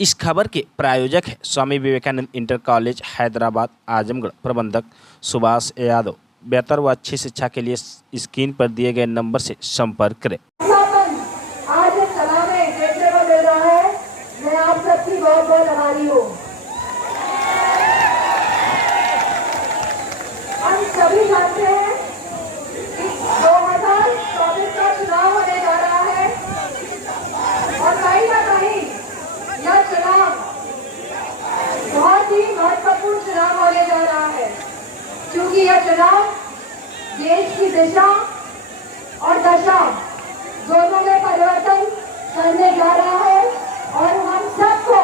इस खबर के प्रायोजक है स्वामी विवेकानंद इंटर कॉलेज हैदराबाद आजमगढ़। प्रबंधक सुभाष यादव। बेहतर व अच्छी शिक्षा के लिए स्क्रीन पर दिए गए नंबर से संपर्क करें। आज इस सभा में देखने को मिल रहा है, मैं आप सबकी बहुत बहुत आभारी हूँ। हम सभी जानते हैं कि 2024 का चुनाव होने जा रहा है और कहीं ना कहीं यह चुनाव बहुत ही महत्वपूर्ण चुनाव होने जा रहा है, क्योंकि यह चुनाव देश की दिशा और दशा दोनों में परिवर्तन करने जा रहा है और हम सबको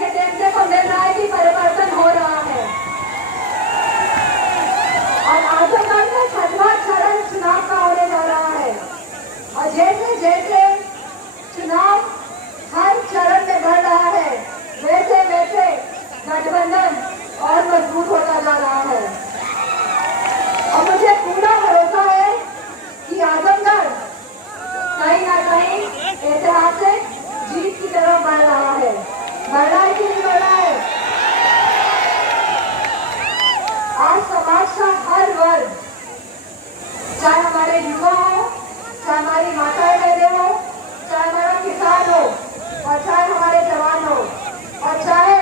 ये देखने को मिल रहा है कि परिवर्तन हो रहा है। और आजमगढ़ में 6वां चरण चुनाव का होने जा रहा है और जैसे जैसे चुनाव हर चरण में बढ़ रहा है, वैसे वैसे गठबंधन और मजबूत होता जा रहा है। और मुझे पूरा भरोसा है कि आजमगढ़ कहीं ना कहीं ऐतिहासिक जीत की तरफ बढ़ रहा है। बढ़ रहा है कि नहीं बढ़ रहा है? आज समाज का हर वर्ग, चाहे हमारे युवा हो, चाहे हमारी माताएं बहनें हो, चाहे हमारा किसान हो और चाहे हमारे जवान हो और चाहे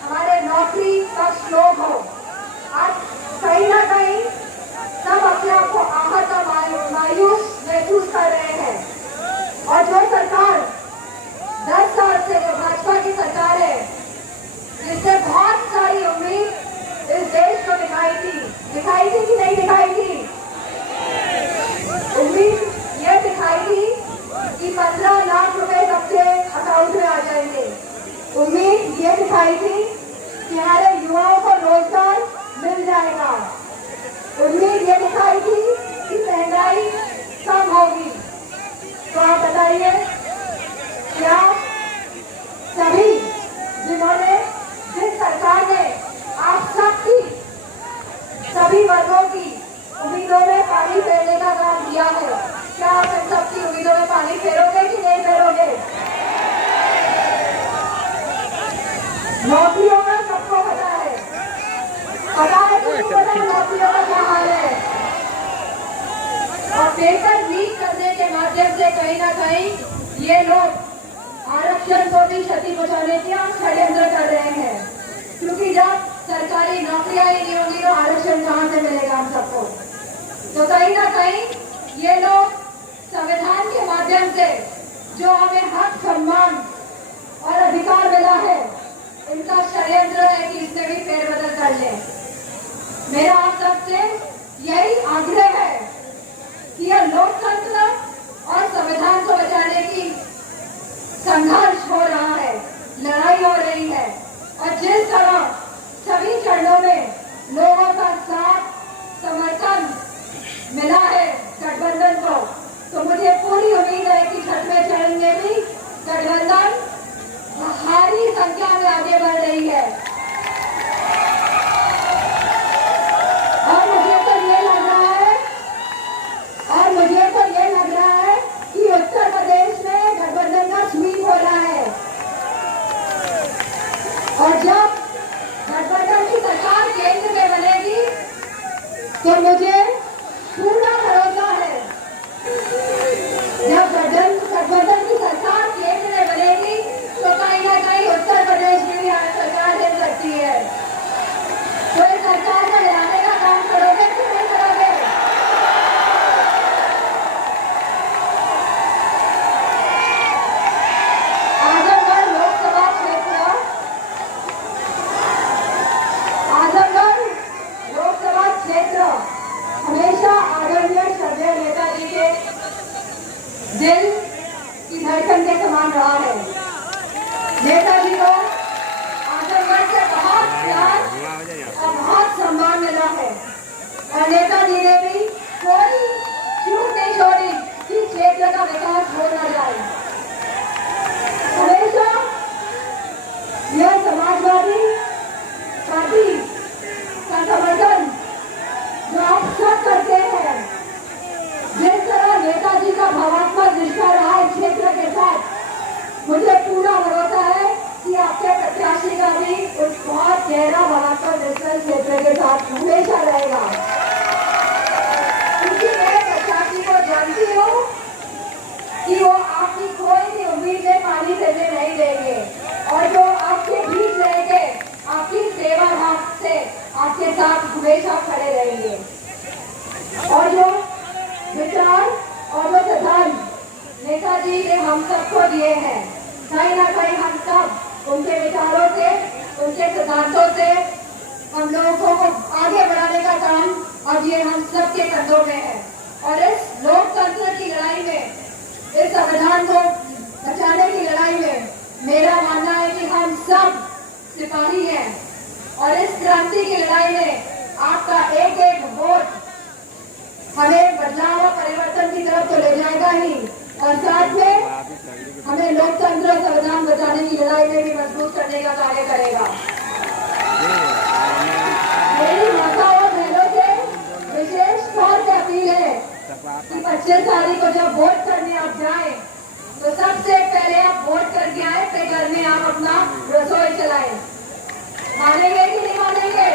हमारे नौकरी पक्ष लोग हो, आज कहीं ना कहीं सब अपने आप को आहत और मायूस महसूस कर रहे हैं। और जो सरकार 10 साल से जो भाजपा की सरकार है, जिसने बहुत सारी उम्मीद इस देश को दिखाई थी कि नहीं दिखाई थी? उम्मीद ये दिखाई थी कि 15 लाख रुपए सबके अकाउंट में आ जाएंगे। उम्मीद ये दिखाई थी कि हमारे युवाओं को रोजगार मिल जाएगा। उम्मीद ये दिखाई थी कि महंगाई कम होगी। तो आप बताइए, क्या सभी जिस सरकार ने आप सबकी सभी वर्गों की उम्मीदों में पानी फेरने का काम किया है, क्या आप इन सबकी उम्मीदों में पानी फेरोगे कि नहीं फेरोगे? नौकरियों का सबको पता है नौकरियों का क्या हाल है। और पेपर लीक करने के माध्यम से कहीं ना कहीं ये लोग आरक्षण को भी क्षति पहुंचाने का षड्यंत्र कर रहे हैं, क्योंकि जब सरकारी नौकरियां ही नहीं होंगी तो आरक्षण कहां से मिलेगा हम सबको? तो कहीं ना कहीं ये लोग संविधान के माध्यम से जो हमें हक, सम्मान और अधिकार मिला है, इनका षड्यंत्र है कि इसमें भी फेरबदल कर ले। मेरा आप सबसे यही आग्रह है कि यह लोकतंत्र और संविधान को बचाने की संघर्ष हो रहा है, लड़ाई हो रही है, और जिस तरह सभी चरणों में लोगों का साथ समर्थन मिला है गठबंधन को, तो मुझे पूरी उम्मीद है कि 6वें चरण में भी गठबंधन भारी संख्या में आगे बढ़ रही है। और मुझे तो ये लग रहा है कि उत्तर प्रदेश में गठबंधन का स्वीप हो रहा है। और जब गठबंधन की सरकार केंद्र में बनेगी तो मुझे पूरा भरोसा है, जब गठबंधन की सरकार केंद्र में बनेगी तो कहीं ना कहीं उत्तर प्रदेश में भी सरकार दे सकती है। तो इस सरकार को हिलाने का काम करोगे कि नहीं करोगे? आजमगढ़ लोकसभा क्षेत्र हमेशा आदरणीय श्रद्धेय नेताजी के दिल की धड़कन के समान रहा है। नेताजी को आजमगढ़ से बहुत प्यार और बहुत सम्मान मिला है और नेताजी ने भी कोई छूट नहीं छोड़ी कि क्षेत्र का विकास हो न जाए। हमेशा यह समाजवादी पार्टी का समर्थन जो आप सब करते हैं, जिस तरह नेताजी का भावात्मक रिश्ता रहा है क्षेत्र के साथ, मुझे पूरा भरोसा है उनके विचारों से, उनके सिद्धांतों से हम लोगों को आगे बढ़ाने का काम अब ये हम सबके कंधों में है। और इस लोकतंत्र की लड़ाई में, इस संविधान को बचाने की लड़ाई में मेरा मानना है कि हम सब सिपाही हैं और इस क्रांति की लड़ाई में आपका एक एक वोट हमें बदलाव और परिवर्तन की तरफ तो ले जाएगा ही और साथ में हमें लोकतंत्र और संविधान बचाने की लड़ाई में भी मजबूत करने का कार्य करेगा। मेरी माताओं और बहनों से विशेष तौर पर अपील है कि 25 तारीख को जब वोट करने आप जाएं तो सबसे पहले आप वोट करके आए, फिर घर में आप अपना रसोई चलाएं। मानेंगे कि नहीं मानेंगे?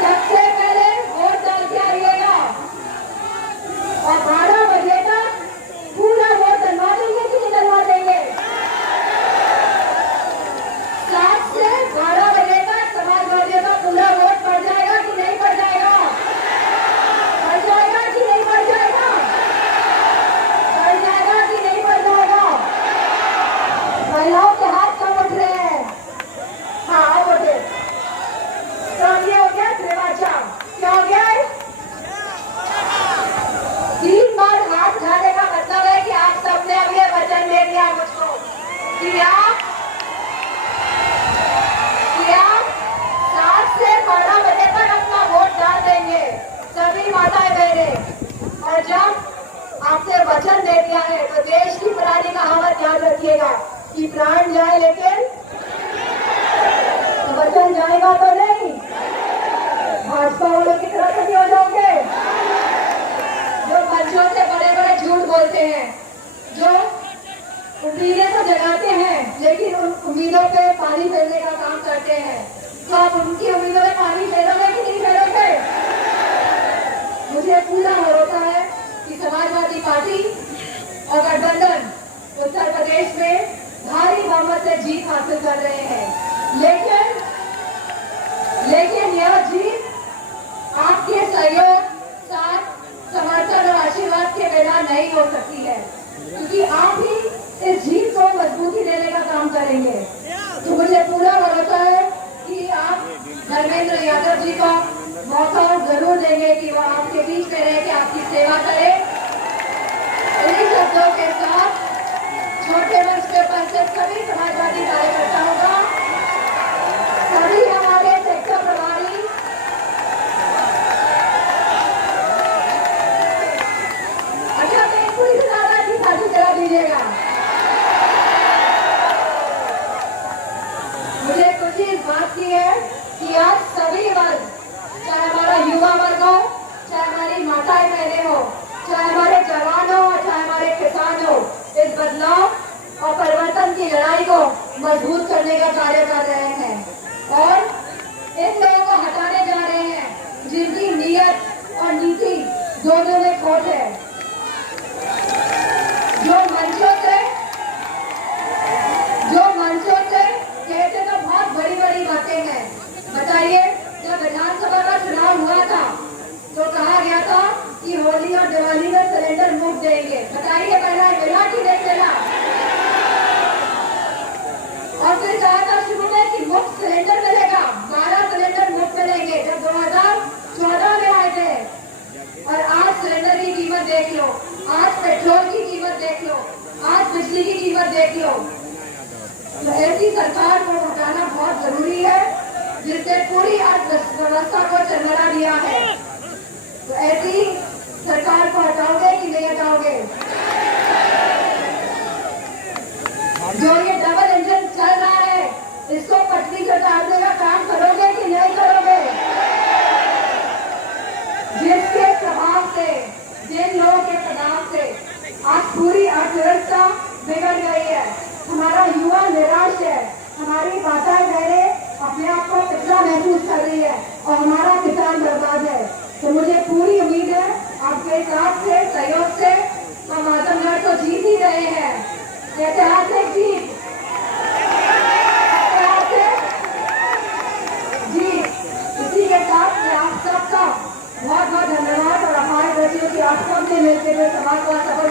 सबसे पहले वोट डाल के आइएगा और 12 बजे तक पूरा वोट डलवा देंगे कि नहीं डलवा देंगे? 7 से 12 बजे तक समाजवादियों का पूरा वोट पड़ जाएगा कि नहीं पड़ जाएगा? पड़ जाएगा कि नहीं पड़ जाएगा? पड़ जाएगा कि नहीं पड़ जाएगा? महिलाओं के हाथ कम उठ रहे हैं। हाँ अब उठे। तो ये हो गया त्रिवाचा। क्या हो गया? 3 बार हाथ उठाने का मतलब है कि आप सबने अब ये वचन दे दिया मुझको कि आप 7 से 12 बजे तक अपना वोट डाल देंगे सभी माताएं बहनें। और जब आपने वचन दे दिया है तो देश की पुरानी कहावत याद रखिएगा कि प्राण जाए लेकिन वचन जाएगा तो नहीं। भाजपा वालों की तरफ से हो जाओगे जो मंचों से बड़े बड़े झूठ बोलते हैं, जो उम्मीदें तो जगाते हैं लेकिन उन उम्मीदों पे पानी फेरने का काम करते हैं। तो आप उनकी उम्मीदों में पानी फेरोगे कि नहीं फेरोगे? मुझे पूरा भरोसा है कि समाजवादी पार्टी और गठबंधन उत्तर प्रदेश में भारी बहुमत से जीत हासिल कर रहे हैं। लेकिन यह जीत आपके सहयोग, साथ, समर्थन और आशीर्वाद के बिना नहीं हो सकती है क्योंकि आप ही इस जीत को मजबूती देने का काम करेंगे। तो मुझे पूरा भरोसा है कि आप धर्मेंद्र यादव जी को मौका जरूर देंगे कि वह आपके बीच में रह के आपकी सेवा करे। इन्हीं शब्दों के साथ छोटे मंच के उपस्थित सभी समाजवादी कार्यकर्ताओं का, सभी हमारे सेक्टर प्रभारी, अच्छा तो पुलिस दादा की साथी चला दीजिएगा। मुझे खुशी इस बात की है कि आज सभी वर्ग, चाहे हमारा युवा वर्ग हो, चाहे हमारी माताएं बहनें हो, चाहे हमारे जवान हो, चाहे हमारे किसान हो, इस बदलाव और परिवर्तन की लड़ाई को मजबूत करने का कार्य कर रहे हैं और इन लोगों को हटाने जा रहे हैं जिनकी नीयत और नीति दोनों में खोट है, जो मंचों से कहते तो बहुत बड़ी बड़ी बातें हैं। बताइए, जब विधानसभा का चुनाव हुआ था तो कहा गया था कि होली और दिवाली में सिलेंडर मुफ्त देंगे। बताइए पहला मिला कि नहीं मिला? और फिर कहा था शुरू में कि मुफ्त सिलेंडर मिलेगा, 12 सिलेंडर मुफ्त मिलेंगे जब 2014 में आए थे। और आज सिलेंडर की कीमत देख लो, आज पेट्रोल की कीमत देख लो, आज बिजली की कीमत देख लो। तो ऐसी सरकार को हटाना बहुत जरूरी है जिसने पूरी अर्थव्यवस्था को चरमरा दिया है। तो ऐसी सरकार को हटाओगे कि नहीं हटाओगे? जो ये डबल इंजन चल रहा है इसको पटरी से उतारने का काम करोगे कि नहीं करोगे? जिसके प्रभाव से, जिन लोगों के प्रभाव से आज पूरी अर्थव्यवस्था बिगड़ गई है, हमारा युवा निराश है, हमारी माताएं बहनें अपने आप को पिछड़ा महसूस कर रही है और हमारा किसान बर्बाद है। तो मुझे पूरी उम्मीद है आपके साथ से, सहयोग से हम आजमगढ़ को जीत ही रहे हैं। ऐतिहासिक जीत, इसी के साथ मैं आप सबका बहुत बहुत धन्यवाद और अपार गतियों की आप सबसे मिलकर समाज को सफल